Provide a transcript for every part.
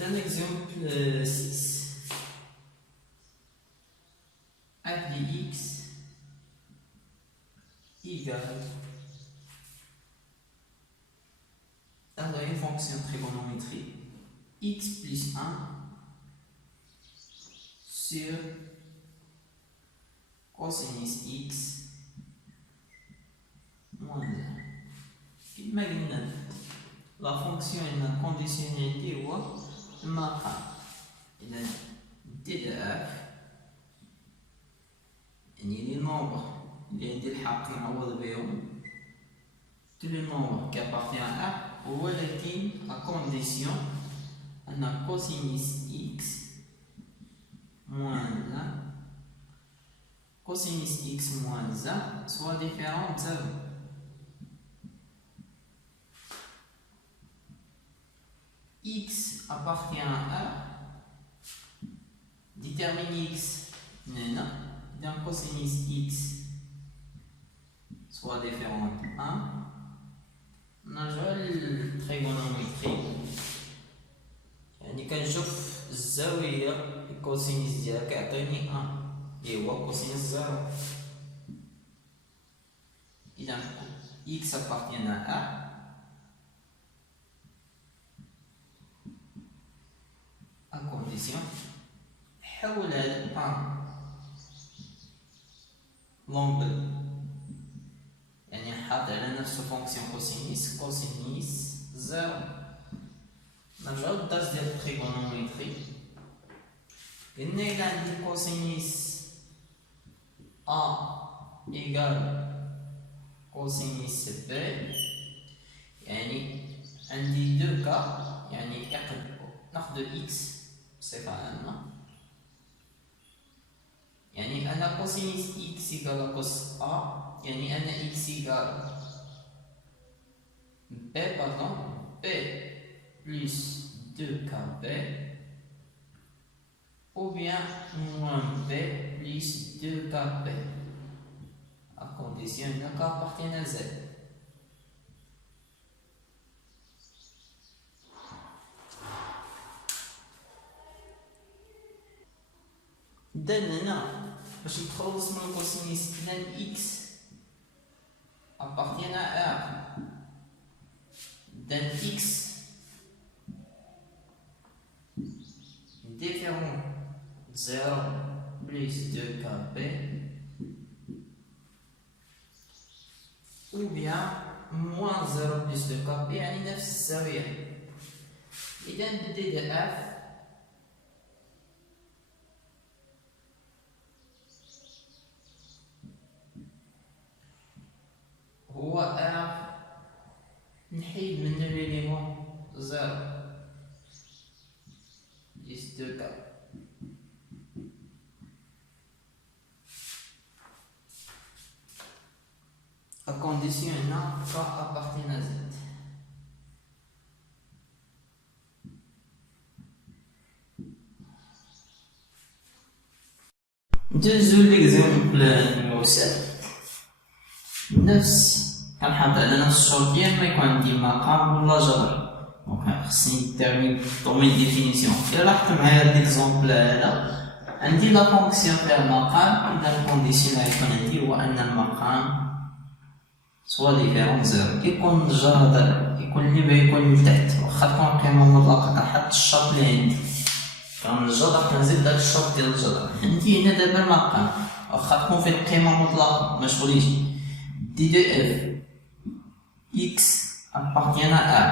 un exemple 6. Appelez x égale. Alors, une fonction trigonométrique x plus 1 sur cosinus x moins 1. Imagine la fonction est une conditionnalité ou المقام إذا DDF يعني لي نومبر اللي عندي الحق نعوض بهم tous les nombres qui appartiennent à A ولكن à condition أن cosinus x moins 1 cosinus x moins 1 soit différent de 0. X appartient à A, détermine x nana, d'un cosinus x soit différent de 1, نرجع trigonométrie يعني كنشوف الزاوية الكوسينيس ديالها كيعطيني 1 اللي هو كوسينيس 0. إذا x appartient à A à condition حول هذا لونجل يعني حاط على نفس فونكسيون كوسينيس 0. نرجعو للدرس ديال التريغونومتري قلنا إلا عندي كوسينيس A إيكال كوسينيس B يعني عندي دو كا يعني ناخدو إكس بصفة عامة يعني أنا كوسينيس إكس إيكال كوس A يعني أنا إكس إيكال B B plus 2KB ou bien moins B plus 2KB à condition que K appartienne à Z. إذن هنا باش نتخلص من الكوسينيس إذن إكس appartient à R. إذن إكس différent 0 plus 2KB ou bien moins 0 plus 2KB يعني نفس الزاوية. إذن DDF هو R نحيد منه ليليمون 0 plus 2K. À condition K appartient à Z. ندوزو ليكزامبل نيميرو 7. كنحط على نفس الشرط ديال ما يكون عندي مقام ولا جبر دونك خصني نطومي ديفينيسيون. إلا لاحظت معايا هاد ليكزامبل هذا عندي لا فونكسيون فيها مقام إذا الكونديسيون اللي غيكون عندي هو أن المقام سوا ديفيرون زيرو. يكون الجر هذا يكون اللي بغا يكون لتحت واخا تكون قيمة مطلقة كنحط الشرط اللي عندي كنجر كنزيد داك الشرط ديال الجر. عندي هنا دابا المقام واخا تكون فيه القيمة مطلقة مشغوليش DDF X appartient à A.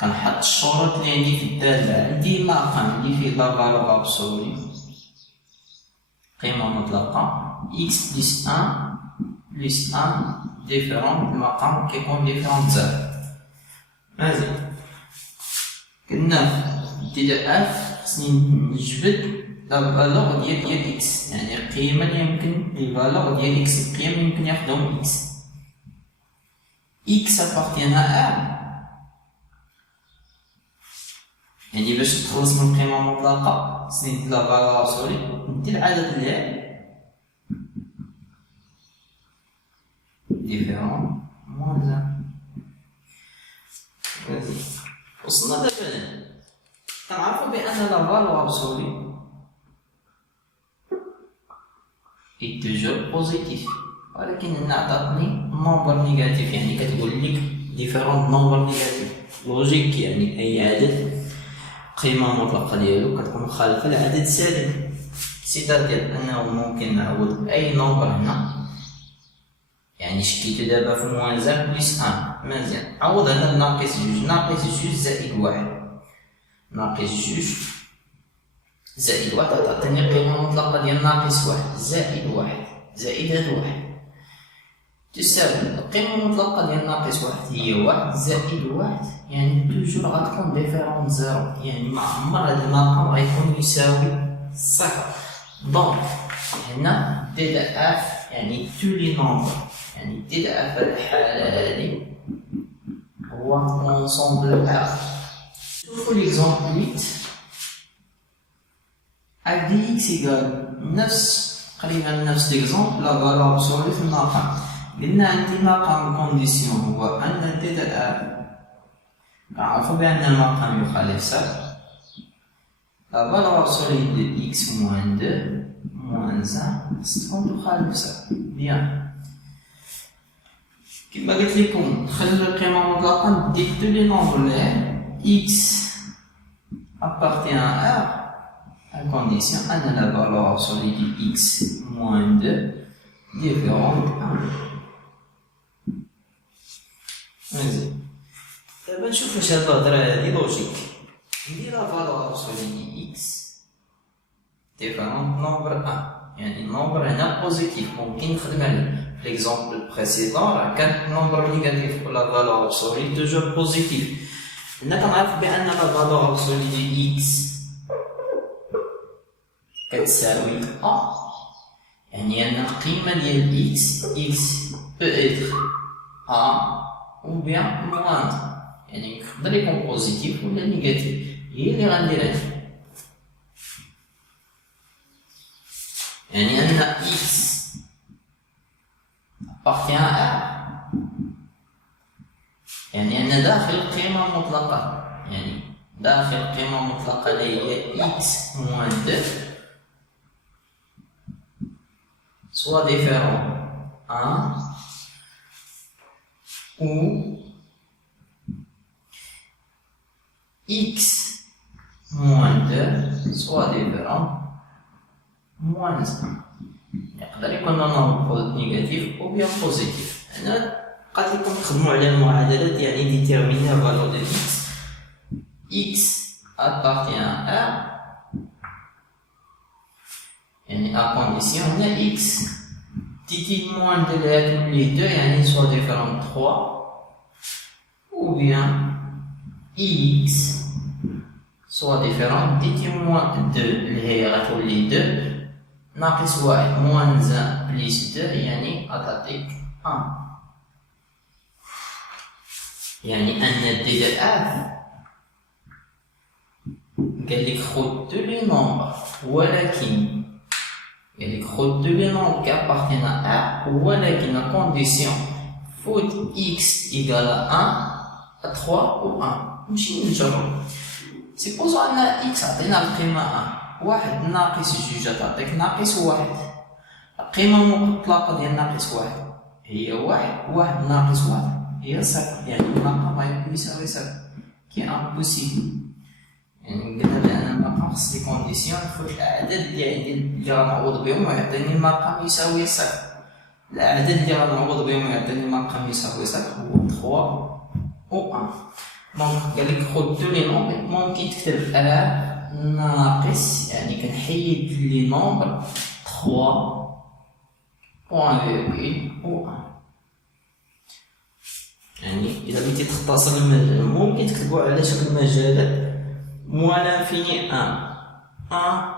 كنحط الشروط اللي عندي في الدالة. عندي مقام اللي فيه لا فالور ابسولي قيمة مطلقة X plus 1 plus 1 ديفيرون المقام كيكون ديفيرون زيرو. مزيان قلنا DDF خصني نجبد لا فالور ديال X يعني القيمة اللي يمكن لي فالور ديال X القيم اللي يمكن ياخدهم X. X appartient à R يعني باش تخلص من القيمة المطلقة خصني ندير لا فالور ابسولي ندير العدد اللي ديفيرون موان. وصلنا دابا كنعرفو بأن لا فالور أبسولي est toujours positif، ولكن هنا عطاتني نومبر نيجاتيف، يعني كتقول لك ديفيرونت نومبر نيجاتيف لوجيك، يعني أي عدد قيمة مطلقة ديالو كتكون مخالفة لعدد سالب، سيتادير أنه ممكن نعوض أي نومبر هنا، يعني شكيتو دابا في موان زان بليس أن، مزيان عوض هنا ناقص جوج، ناقص جوج زائد واحد، ناقص جوج زائد واحد تعطيني قيمة مطلقة ديال ناقص واحد زائد واحد زائد هاد واحد تساوي القيمة المطلقة ديال ناقص واحد هي واحد زائد واحد، يعني توجور غتكون ديفيرونت زيرو، يعني ما عمر هاد المقام غيكون يساوي صفر. دونك هنا دي د اف يعني تو لي نومبر، يعني دي د اف هاد الحالة هادي هو لونسومبل اخر. شوفو ليكزومبل 8 avec dx égale تقريبا نفس ليكزومبل لا فالور أبسولي في المقام. قلنا عندي مقام كونديسيون هو أن دي د اف نعرفو بأن المقام يخالف صفر، لا فالور أبسولي دو x موان دو موان زان خص تكون تخالف صفر. بيان كيما قلت لكم تخلو القيمة المطلقة نديك دو لي نومبر لي x appartient à R à condition أن la valeur absolue de x moins 2 différente de 1. مزيان دابا نشوف واش هاد الهضرة هادي لوجيك. ندير la valeur absolue de x différente nombre 1، يعني النومبر هنا بوزيتيف ممكن نخدم عليه. في ليكزومبل بريسيدون راه كان نومبر نيجاتيف ولا فالور absolue توجور بوزيتيف. هنا كنعرف بأن la valeur absolue de x كتساوي أ، يعني أن القيمة ديال x peut être أ أو بيان موان، يعني يقدر يكون بوزيتيف ولا نيجاتيف، هي اللي غنديرها. يعني أن x appartient à R، يعني أن داخل قيمة مطلقة، يعني داخل قيمة مطلقة اللي هي x moins 2 soit différent 1 ou x moins 2 soit différent moins 1. يقدر يكون نومبر نيجاتيف أو بيان بوزيتيف. هنا قد يكون نخدمو على المعادلات، يعني ديتيرميني لا فالور دو x appartient à يعني à condition هنا x تيتي موان دو لي دو يعني soit différent 3 ou bien x soit différent تيتي موان دو اللي هي غتولي 2 ناقص واحد موان زان بليس 2 يعني غتعطيك 1. يعني أن دي د اف قالك خد دو لي نومبر، ولكن قالك خد دو لي نومبر كابارتين ا R، ولكن ا كونديسيون فوت x إيكال 1 3 و 1 نمشي نجرب. سيبوزو أن x عطينا القيمة 1، واحد ناقص جوج تعطيك ناقص واحد، القيمة المطلقة ديال ناقص واحد هي واحد، واحد ناقص واحد هي صفر، يعني المقام غيكون يساوي صفر كي امبوسيبل. يعني قلنا بأن المقام خص لي كونديسيون فوت الأعداد اللي غنعوض بهم ويعطيني المقام يساوي صفر. الأعداد اللي غنعوض بهم ويعطيني المقام يساوي صفر هو 3 و 1. دونك قالك خد دو لي نومبر، ممكن تكتب ا ناقص، يعني كنحيد لي نومبر 3 بوان فيرغول و 1. يعني إذا بغيتي تختصر المجال ممكن تكتبو على شكل مجالات موان لانفيني 1 1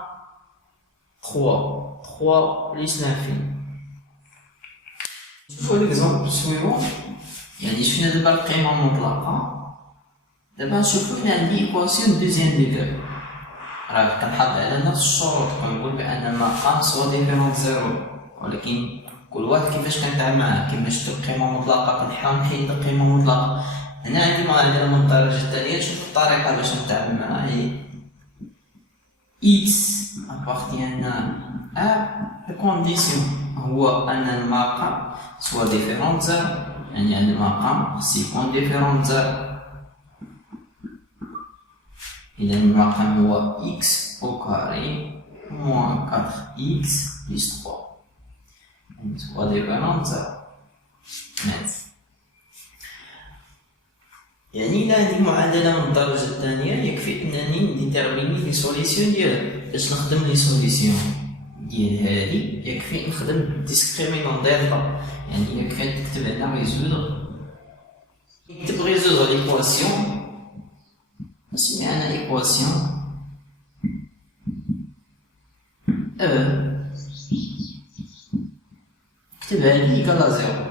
3 3 بليس لانفيني. شوفو ليكزومبل سويفون، يعني شفنا دابا القيمة المطلقة. دابا نشوفو هنا عندي إيكواسيون دوزيام ديغري، راه كنحط على نفس الشروط، كنقول بأن المقام سوا ديفيرونت زيرو، ولكن كل واحد كيفاش كنتعامل معاه. كيما شفتو القيمة المطلقة كنحاول نحيد القيمة المطلقة. هنا عندي معادلة من الدرجة الثانية، نشوف الطريقة باش نتعامل معاها هي x appartient à la condition هو أن المقام soit différent de 0 يعني أن المقام سيكون différent de 0 إذا المقام هو x au carré moins 4x plus 3 يعني soit différent de 0 يعني إلا عندي معادلة من الدرجة الثانية يكفي أنني نديتيرميني لي سوليسيون ديالها. باش نخدم لي سوليسيون ديال هادي يكفي نخدم ديسكريمينون دلتا، يعني يكفي تكتب هنا ريزودر، نكتب ريزودر ليكواسيون نسمي أنا إيكواسيون نكتبها لي إيكالا زيرو.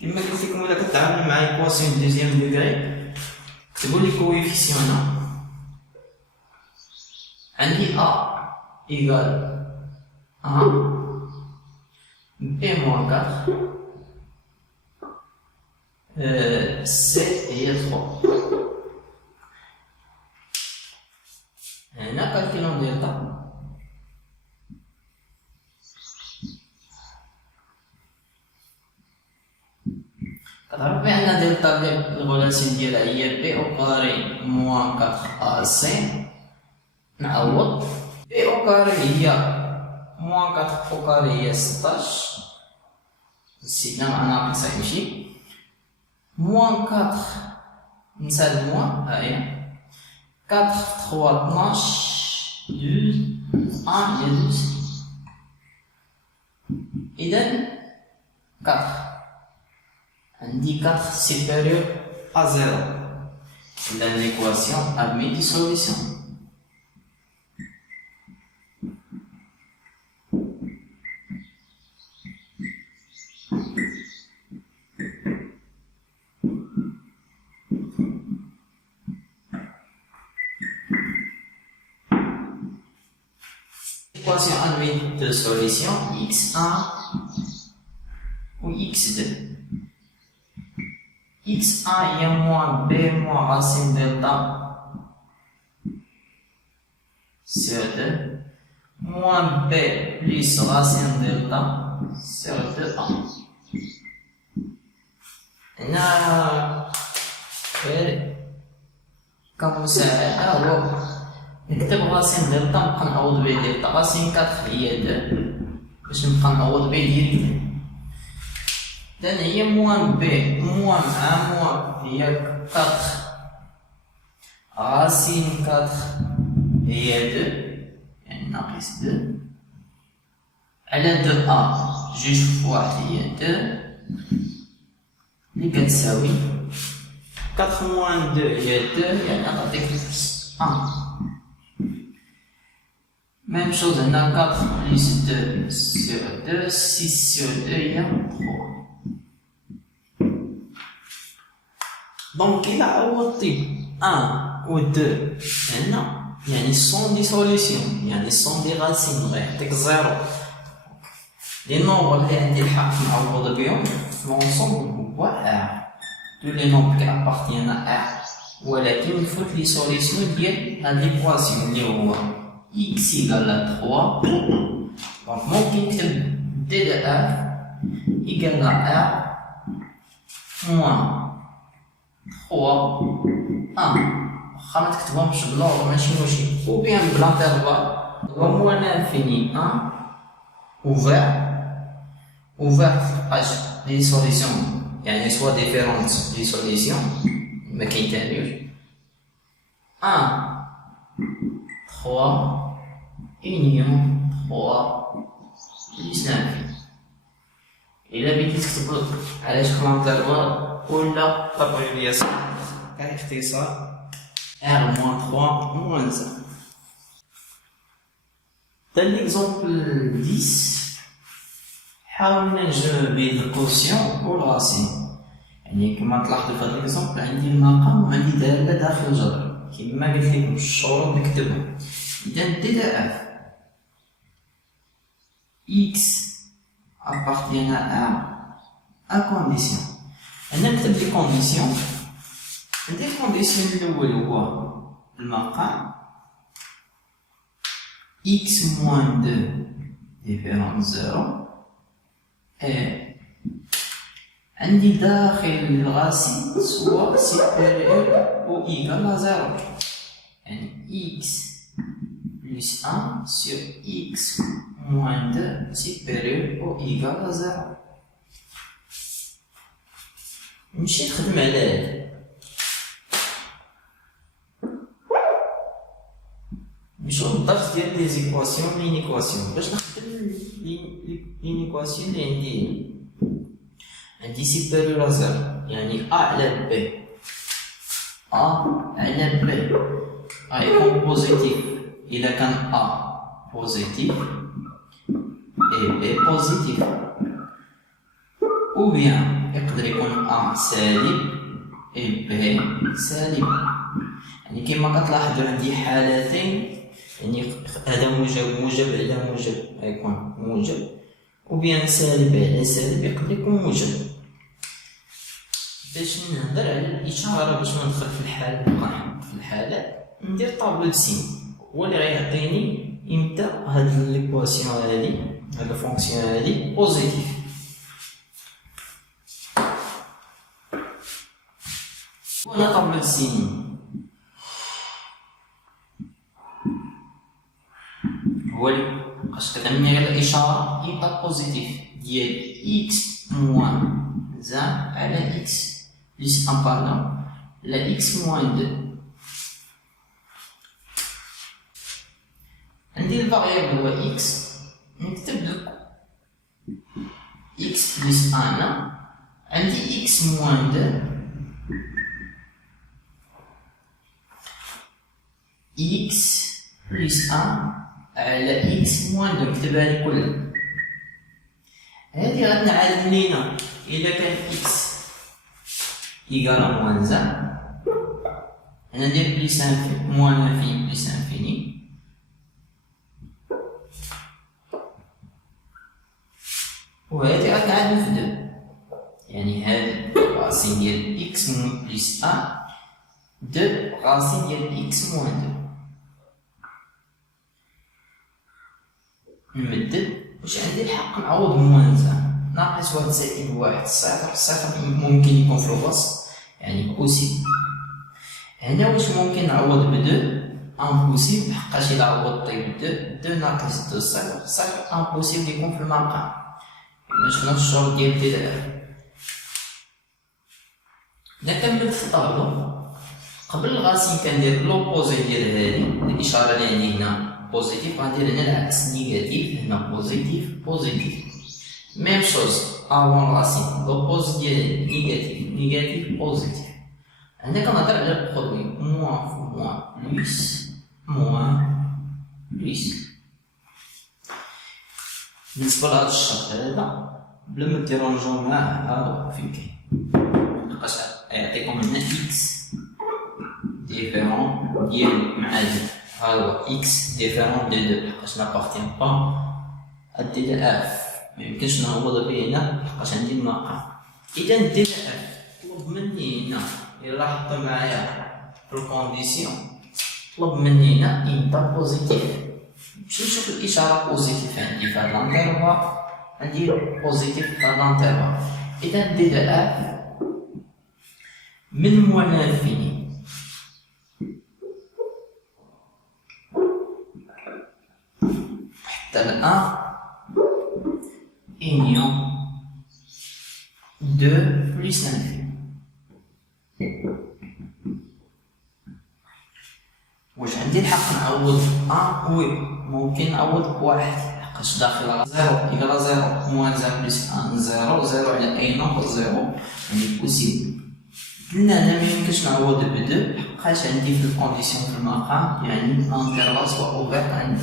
كما قلت لكم إلا كتعامل مع إيكواسيون دوزيام دوغري كتبوا لي كويفيسيون هنا. عندي أ إيكال بي موان 4 سي هي 3. هنا كالكيلون دلتا كتعرف بأن دلتا الغلاسين ديالها هي بي أو كاري موان 4 سي. نعوض بي أو كاري هي موان 4 أو كاري هي 16 نسينا مع ناقص يمشي موان 4 نسال موان ها هي 4 في 3 12 12 1 هي 12. إذا 4 عندي 4 supérieur à 0. إذا l'équation admet des solutions. L'équation admet deux solutions x1 ou x2. x1 est moins b moins racine delta sur 2 moins b plus racine delta sur 2a. هنا كمساعدة هو نكتب راسين دلتا نبقى نعوض بيه دلتا. راسين 4 هي 2 باش نبقى نعوض بيه ديريكت. إذن هي موان بي موان مع موان هي 4 راسين 4 هي 2 يعني ناقص 2 على 2a جوج في 1 هي 2 اللي كتساوي 4 موان 2 هي 2 يعني غتعطيك 1. Même chose, on a 4 plus 2 sur 2, 6 sur 2, il y a 3. Donc, il a عوضتي 1 و 2 هنا يعني sont des solutions، يعني sont des racines غيعطيك 0. Les nombres اللي عندي الحق نعوض بهم في l'ensemble هو R. Tous les nombres qui appartiennent à R. ولكن الفوت لي سوليسيون ديال هاد ليكواسيون اللي هو x égale à 3. Donc ممكن نكتب d de r égale à r moins 3 1. واخا نكتبهمش بالأوردر ماشي مشكل، ou bien بالانترفال هو moins l'infini 1 ouvert تلقاش لي سوليسيون يعني soit différentes لي سوليسيون ما كيتعلموش 1 3 union 3 plus l'infini. إلا بغيتي تكتب على شكل انترفال ولا طابيولياسيون كاختصار R moins 3 moins 1. Dans l'exemple 10 حاولنا نجمع بين الكوسيون والراسين. يعني كما تلاحظوا في هذا الاكزومبل عندي المقام وعندي دالة داخل الجذر كما قلت لكم الشروط نكتبهم. إذا دي de f x appartient à R à condition. أنا نكتب لي كونديسيون. عندي الكونديسيون الأول هو المقام x moins 2 différent 0 et عندي داخل الغاسي سواء supérieur ou égal à 0 يعني x plus 1 sur x moins 2 supérieur ou égal à 0. نمشي نخدم على هذا. نشوف الضغط ديال لي زيكواسيون لين ايكواسيون باش نخدم لين ايكواسيون اللي عندي سيبيريور ا زيرو يعني ا على بي على بي يكون بوزيتيف اذا كان ا بوزيتيف اي بي بوزيتيف او بيان يقدر يكون ا سالب اي بي سالب يعني كما كتلاحظوا عندي حالتين يعني هذا موجب على موجب غيكون موجب وبيان سالب على سالب يقدر يكون موجب. باش نهضر على الاشاره باش ما ندخل في الحال نبقى نحط في الحالات ندير طابلو سين هو اللي غيعطيني امتى هاد ليكواسيون هادي هاد الفونكسيون هادي بوزيتيف. وانا طابلو سين هو باش كتعمل غير الاشاره يبقى بوزيتيف ديال x موان زان على x بلس 1 باردون على x موان 2. عندي الفاريابل هو x نكتب لك x بلس 1 عندي x موان 2 x بلس 1 على x موان 2 نكتبها لي كلها. هادي غتنعاد لينا إلا كان x إيكال موان زان أنا ندير بليس موان انفيني بليس انفيني وهادي غتنعاد في 2 يعني هاد راسين ديال x بليس 1 2 راسين ديال x موان 2 نمدد واش عندي الحق نعوض موان زان ناقص واحد زائد واحد صفر صفر ممكن يكون في الوسط يعني بوسيبل. هنا واش ممكن نعوض ب 2 امبوسيبل حقاش الا عوضت ب 2 ناقص 2 صفر صفر امبوسيبل يكون في المقام باش نفس الشغل ديال ديال الا كملت في الطابلو قبل الغاسين كندير لوبوزي ديال هادي الاشاره اللي عندي هنا بوزيتيف غندير هنا العكس نيجاتيف هنا بوزيتيف بوزيتيف ميم شوز افون راسين لوبوز ديال نيجاتيف نيجاتيف بوزيتيف. هنا كنهضر على البرودوي موان في موان بليس موان بليس. بالنسبه لهاد الشرط هذا بلا ما ديرونجو معاه هاهو فين كاين لحقاش يعطيكم هنا اكس ديفيرون ديال مع هذا x différent de 2 لحقاش n'appartient pas à d de f ميمكنش نعوض به هنا لحقاش عندي المقام. إذا d de f طلب مني هنا إلا لاحظتو معايا في الكونديسيون طلب مني هنا إمتى بوزيتيف باش نشوف الإشارة بوزيتيف عندي في هاد لانتيرفال عندي بوزيتيف في هاد لانتيرفال. إذا d de f من موان انفيني الآن union 2 plus l'infini. واش عندي الحق نعوض وي ممكن نعوض بواحد لحقاش داخل زيرو إيكال زيرو موان زيرو بلس 1 زيرو زيرو على أي نمبر زيرو يعني بوسيبل. قلنا أنا ميمكنش نعوض ب 2 لحقاش عندي في الكونديسيون في المقام يعني لانتيرفال سوا أوفيرت عندي.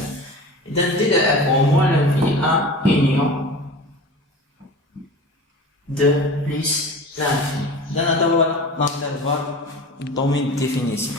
إذا d de f au moins l'infini 1 union 2 plus l'infini. إذا هذا هو l'intervalle domaine de définition.